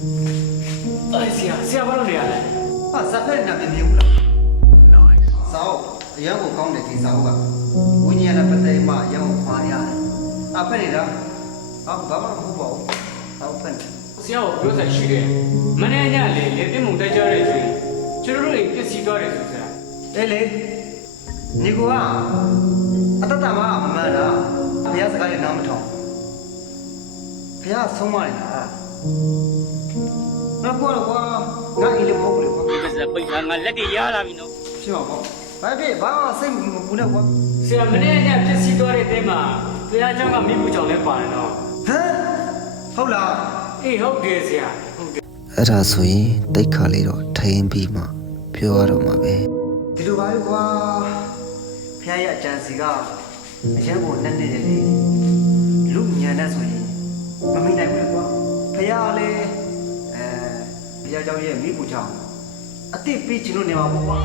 哎，是啊，我都来了。啊，十块那边没有了。少，养我讲的挺少个，我年那不得嘛，养我花呀。啊，分你了，啊，爸爸不包，啊，分。是啊，我表才去的，明年年来，来点木材交来去，就是说一西多的，是不是？哎嘞，你个啊，啊，他干嘛不买了？不要自个的那么长，不要送嘛的。那过了过，俺一里跑不了过。这个是被他俺那个压了没喏。是吧？白别把谁不能过？是啊，明年年这西多的对嘛？不要讲个米不讲来办了。ဟမ်ဟုတ်လား 哎，好的是啊，好的。 အဲ့ဒါဆိုရင်တိတ်ခါလေးတော့ထိန်ပြီးမှပြောရတော့မှာပဲ ဒီလိုပါပဲကွာဖခင်ရဲ့အကြံစီကအရင်ကနဲ့နေတယ်လေလူညံနဲ့ဆိုရင်မမိနိုင်ဘူးလေကွာဖခင်ကလည်းဘုရားเจ้าရဲ့မိဖို့ကြောင့်အတိတ်ပြီးချင်လို့နေမှာပေါ့ကွာ